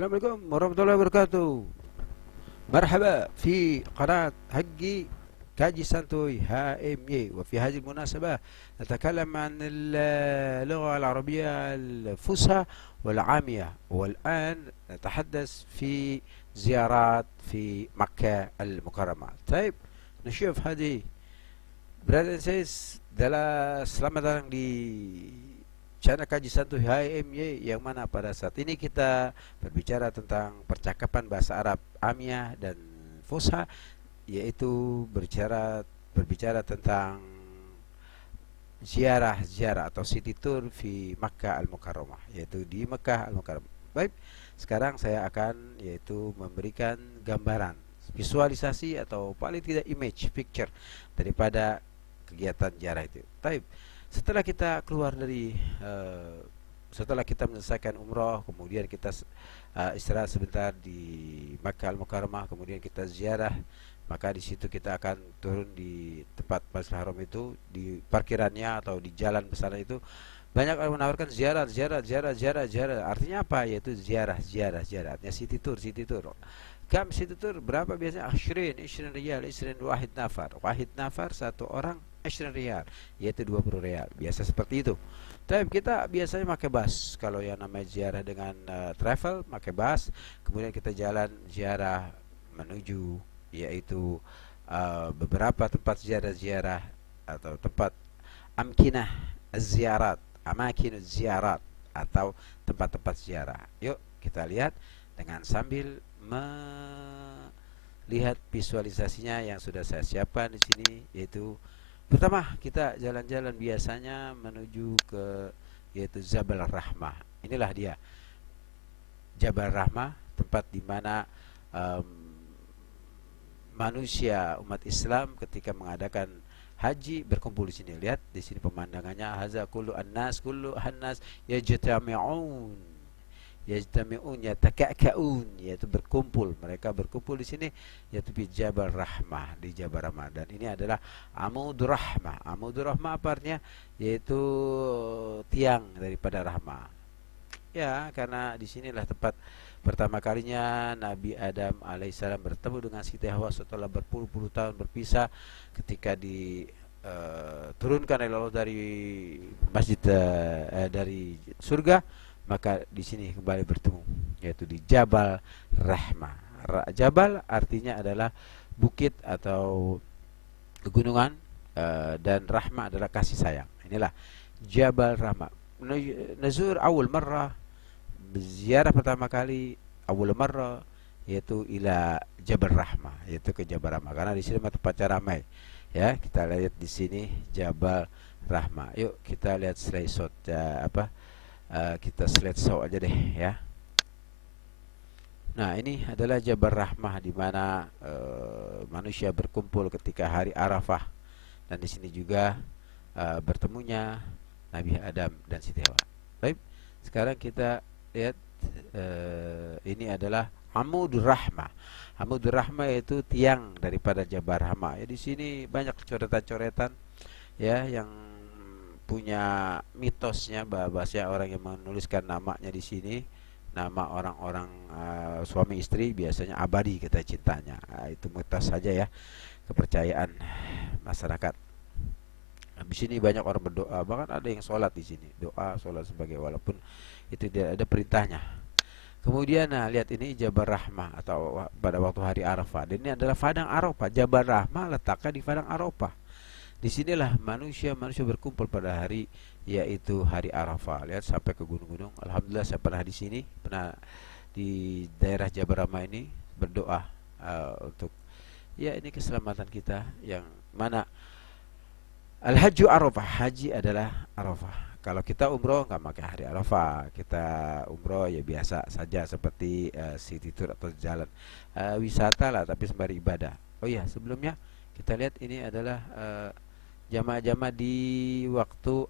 Assalamualaikum warahmatullahi wabarakatuh. مرحبا في قناة حقي كاجي سانتوي HMY. وفي هذه المناسبة نتكلم عن اللغة العربية الفصحى والعامية، والآن نتحدث في زيارات في مكة المكرمة. طيب نشوف هذه. Brothers and sisters, selamat datang di channel Kaji Santuy HMY, yang mana pada saat ini kita berbicara tentang percakapan bahasa Arab Amiyah dan Fusha, yaitu berbicara tentang ziarah atau city tour di Makkah Al-Mukarramah, yaitu di Makkah Al-Mukarramah. Baik, sekarang saya akan yaitu memberikan gambaran, visualisasi atau paling tidak image picture daripada kegiatan ziarah itu. Baik, setelah kita keluar dari setelah kita menyelesaikan umrah, kemudian kita istirahat sebentar di Makkah Al-Mukarramah, kemudian kita ziarah, maka di situ kita akan turun di tempat Masjidil Haram itu, di parkirannya atau di jalan besar itu. Banyak orang menawarkan ziarah. Artinya apa? Yaitu ziarah. Artinya city tour. Kam city tour berapa biasanya? 20 riyal, 20 wahid nafar satu orang, 20 riyal, yaitu 20 riyal. Biasa seperti itu. Tapi kita biasanya pakai bus. Kalau yang namanya ziarah dengan travel, pakai bus. Kemudian kita jalan ziarah menuju yaitu beberapa tempat ziarah atau tempat amkinah ziarat, amakin ziarat atau tempat-tempat ziarah. Yuk kita lihat dengan sambil melihat visualisasinya yang sudah saya siapkan di sini. Yaitu pertama kita jalan-jalan biasanya menuju ke yaitu Jabal Rahmah. Inilah dia Jabal Rahmah, tempat di mana manusia umat Islam ketika mengadakan haji berkumpul di sini. Lihat di sini pemandangannya, haza kullu hannas yajtami'un yataka'kaun, yaitu berkumpul. Mereka berkumpul di sini yaitu di Jabal Rahmah, di Jabal Rahmah. Dan ini adalah Amudur Rahmah. Amudur Rahmah apa artinya? Yaitu tiang daripada rahmah. Ya, karena di sinilah tempat pertama kalinya Nabi Adam alaihissalam bertemu dengan Siti Hawa setelah berpuluh-puluh tahun berpisah. Ketika diturunkan oleh Allah dari masjid dari surga, maka di sini kembali bertemu, yaitu di Jabal Rahmah. Jabal artinya adalah bukit atau pegunungan, dan Rahmah adalah kasih sayang. Inilah Jabal Rahmah. Nazur awal marrah, ziarah pertama kali, awal marrah, yaitu ila Jabal Rahmah, yaitu ke Jabal Rahmah, karena di sini tempatnya ramai. Ya, kita lihat di sini Jabal Rahmah. Yuk kita lihat slideshow kita slideshow aja deh ya. Nah, ini adalah Jabal Rahmah, di mana manusia berkumpul ketika hari Arafah, dan di sini juga bertemunya Nabi Adam dan Siti Hawa. Baik, sekarang kita lihat ini adalah Amudur Rahmah. Amudur Rahmah yaitu tiang daripada Jabal Rahmah. Ya, di sini banyak coretan-coretan ya yang punya mitosnya, bahasa orang yang menuliskan namanya di sini, nama orang-orang suami istri biasanya abadi kita cintanya. Itu mitos saja ya, kepercayaan masyarakat. Di sini banyak orang berdoa, bahkan ada yang sholat di sini, doa sholat sebagai, walaupun itu tidak ada perintahnya. Kemudian lihat ini Jabal Rahmah atau pada waktu hari Arafah. Dan ini adalah padang Arafah. Jabal Rahmah letaknya di padang Arafah. Disinilah manusia berkumpul pada hari yaitu hari Arafah. Lihat sampai ke gunung-gunung. Alhamdulillah saya pernah di sini, pernah di daerah Jabal Rahmah ini berdoa untuk ya ini keselamatan kita, yang mana Al-Hajju Arafah, haji adalah Arafah. Kalau kita umroh nggak pakai hari Arafah, kita umroh ya biasa saja seperti city tour atau jalan wisata lah, tapi sembari ibadah. Oh iya, sebelumnya kita lihat ini adalah jamaah-jamaah di waktu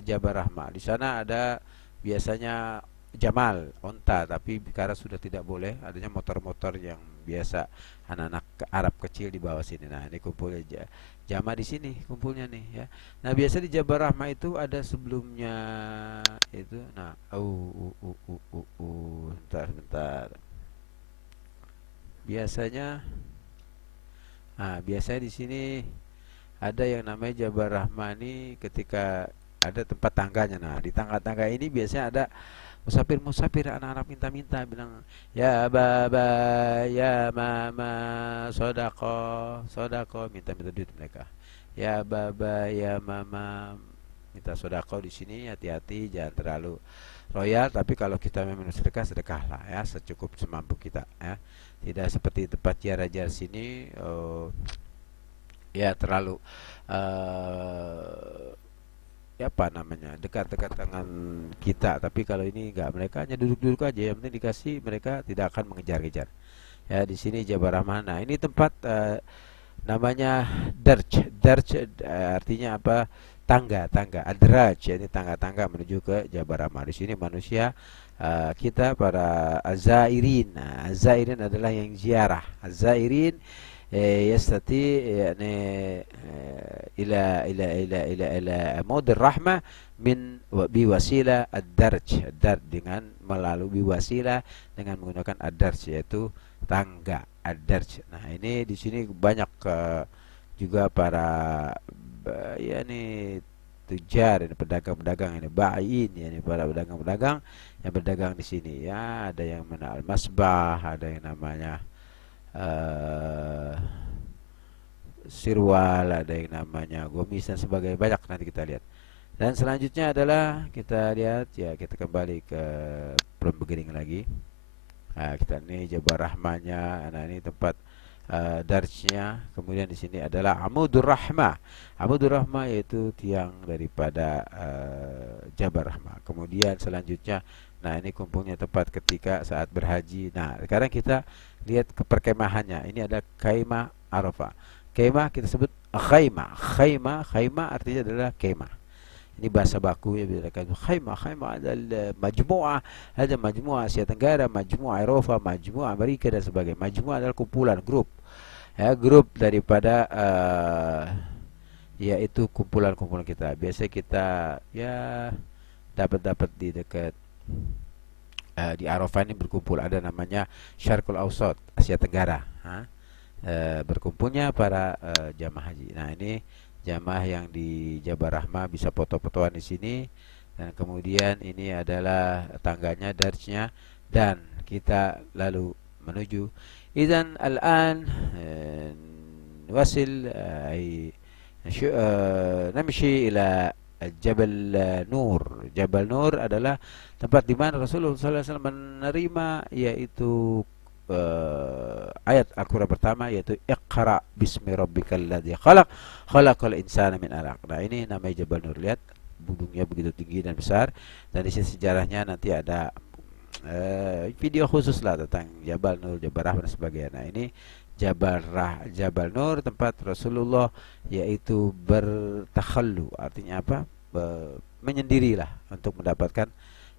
Jabal Rahmah. Di sana ada biasanya jamal, onta, tapi karena sudah tidak boleh, adanya motor-motor yang biasa anak-anak Arab kecil di bawah sini. Nah, ini kumpulnya jamaah di sini kumpulnya nih ya. Nah, biasa di Jabal Rahmah itu ada sebelumnya itu. Nah, bentar. Biasanya, biasanya di sini ada yang namanya Jabal Rahmah ini ketika ada tempat tangganya. Nah, di tangga-tangga ini biasanya ada musafir-musafir, anak-anak minta-minta bilang, ya baba, ya mama, sodako, sodako, minta-minta duit mereka. Ya baba, ya mama, minta sodako di sini. Hati-hati, jangan terlalu royal. Tapi kalau kita memang sedekah, sedekahlah ya, secukup semampu kita ya. Tidak seperti tempat raja sini, ya terlalu ya apa namanya, dekat-dekat tangan kita. Tapi kalau ini enggak, mereka hanya duduk-duduk aja, yang penting dikasih, mereka tidak akan mengejar-kejar ya. Di sini Jabal Rahmah. Nah, ini tempat namanya darj, artinya apa, tangga adraj ya, ini tangga-tangga menuju ke Jabal Rahmah. Di sini manusia, kita para azairin. Nah, azairin adalah yang ziarah. Azairin يستطيع يعني إلى عمود الرحمة من بوسيلة الدرج dengan melalui wasilah dengan menggunakan ad-darj, yaitu tangga ad-darj. Nah, ini di sini banyak juga para ya ini tujar, ini pedagang-pedagang, ini ba'in, ya ini para pedagang-pedagang yang berdagang di sini ya. Ada yang mana al-masbah, ada yang namanya sirwal, ada yang namanya gomis dan sebagainya, banyak nanti kita lihat. Dan selanjutnya adalah kita lihat ya, kita kembali ke Pulau Begiring lagi. Nah, kita ini Jabal Rahmahnya. Nah, ini tempat darjnya. Kemudian di sini adalah Amudur Rahmah. Amudur Rahmah yaitu tiang daripada Jabal Rahmah. Kemudian selanjutnya, nah ini kumpulnya tempat ketika saat berhaji. Nah, sekarang kita lihat ke perkemahannya. Ini ada Khaimah Arafah. Khaimah kita sebut khaimah. Khaimah artinya adalah kemah. Ini bahasa baku ya, bedakan khaimah adalah majmu'ah, ada majmu'ah Asia Tenggara, majmu'ah Eropa, majmu'ah Amerika dan sebagainya. Majmu'ah adalah kumpulan, grup ya, grup daripada yaitu kumpulan-kumpulan kita. Biasa kita ya dapat di dekat di Arafah ini berkumpul, ada namanya Syarqul Awsat, Asia Tenggara. Berkumpulnya para jamaah haji. Nah, ini jamaah yang di Jabal Rahmah, bisa foto-fotoan di sini. Dan kemudian ini adalah tangganya, darjnya, dan kita lalu menuju. Idzan al-an wasil namshi ila Jabal Nur. Jabal Nur adalah tempat di mana Rasulullah SAW menerima, yaitu ayat Al-Quran pertama, yaitu Iqra bismi rabbikal ladzi khalaq, khalaqal insana min 'alaq. Nah, ini namanya Jabal Nur. Lihat gunungnya begitu tinggi dan besar, dan di sini sejarahnya nanti ada video khusus lah tentang Jabal Nur, Jabal Rahmah dan sebagainya. Nah, ini Jabal Nur, tempat Rasulullah yaitu bertakhallu, artinya apa? Menyendirilah untuk mendapatkan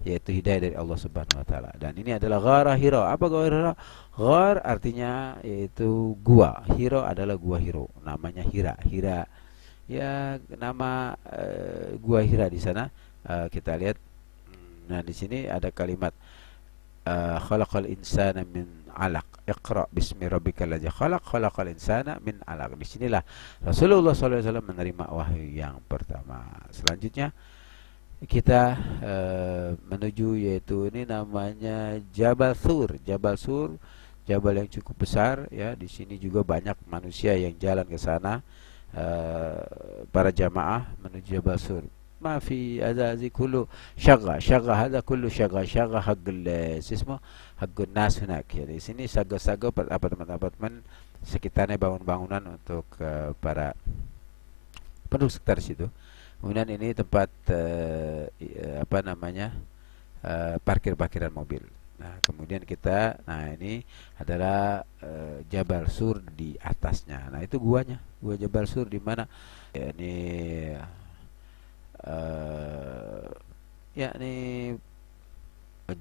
yaitu hidayah dari Allah Subhanahu wa taala. Dan ini adalah Ghar Hira. Apa Ghar Hira? Ghar artinya yaitu gua. Hira adalah gua Hiro. Namanya Hira. Hira ya, nama gua Hira di sana. Kita lihat. Nah, di sini ada kalimat khalaqal insana min 'alaq. Iqra bismi rabbikal ladzi khalaq, khalaqal insana min 'alaq. Di sinilah Rasulullah SAW menerima wahyu yang pertama. Selanjutnya kita menuju, yaitu ini namanya Jabal Sur. Jabal Sur, jabal yang cukup besar ya. Di sini juga banyak manusia yang jalan ke sana, para jamaah menuju Jabal Sur. ما في هذا كله شغا هذا كله شغا حق اسمه حق الناس هناك. Jadi sini saga apartemen-apartemen sekitarnya, bangunan-bangunan untuk para penduduk sekitar situ. Kemudian ini tempat apa namanya, parkiran mobil. Nah, kemudian kita, nah ini adalah Jabal Sur di atasnya. Nah, itu guanya, gua Jabal Sur di mana? Ya, ini يعني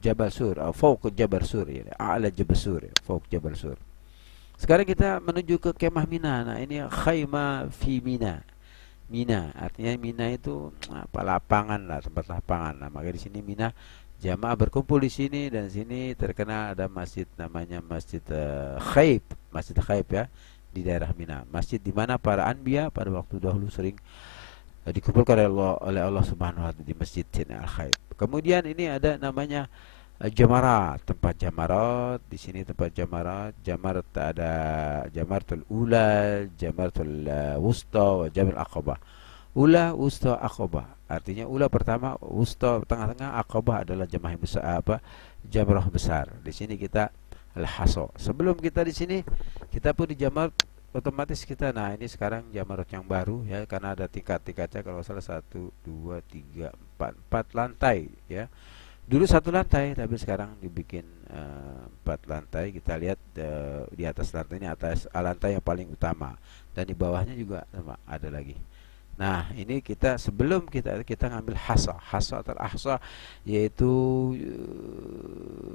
جبل سور أو فوق جبل سور، يعني أعلى جبل سور فوق جبل سور. Sekarang kita menuju ke kemah Mina. Nah, ini khaymah fi Mina. Mina artinya Mina itu apa, lapangan lah, tempat lapangan. Nah, maka di sini Mina jamaah berkumpul di sini, dan di sini terkenal ada masjid namanya Masjid Khaib, Masjid Khaib ya, di daerah Mina. Masjid di mana para anbiya pada waktu dahulu sering dikumpulkan oleh Allah Subhanahu wa taala di Masjid Al Khaib. Kemudian ini ada namanya Jamarat, tempat jamarat. Di sini tempat jamarat. Jamarat ada Jamaratul Ula, Jamaratul Wusta, Jamil Aqabah. Ula, Wusta, Aqabah. Artinya ula pertama, Wusta tengah-tengah, Aqabah adalah jamaah besar, apa? Jamrah besar. Di sini kita al-hasa. Sebelum kita di sini, kita pun di Jamarat, otomatis kita, nah ini sekarang Jamarat yang baru ya, karena ada tingkat-tingkatnya, kalau salah 1, 2, 3, 4 lantai ya. Dulu 1 lantai, tapi sekarang dibikin 4 lantai. Kita lihat di atas lantai ini, atas lantai yang paling utama, dan di bawahnya juga sama, ada lagi. Nah, ini kita sebelum kita ngambil hasa atau ahsa, yaitu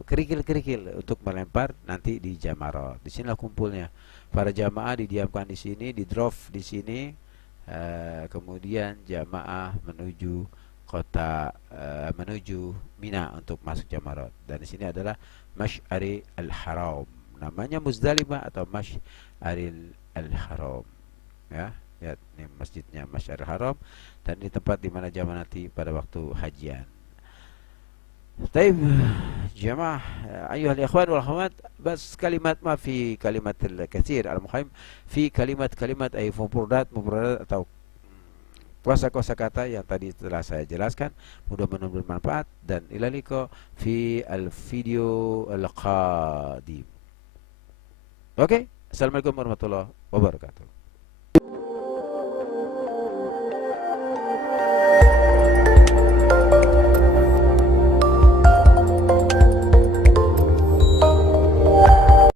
kerikil-kerikil untuk melempar nanti di jamarat. Di sinilah kumpulnya para jamaah, didiamkan di sini, di drop di sini, kemudian jamaah menuju kota, menuju Mina untuk masuk jamarat. Dan di sini adalah Masy'ari al-Haram. Namanya Muzdalifah atau Masy'ari al-Haram ya. Lihat ini masjidnya Masy'ari al-Haram, dan ini tempat di mana jamaah nanti pada waktu hajian. طيب جماعة أيها الإخوان والأخوات بس كلمات ما في كلمات الكثير المهم في كلمات أي مفردات atau kosa-kosa kata yang tadi telah saya jelaskan. Mudah-mudahan bermanfaat, dan ila liqa fi al-video al-qadim. Oke, assalamualaikum warahmatullahi wabarakatuh.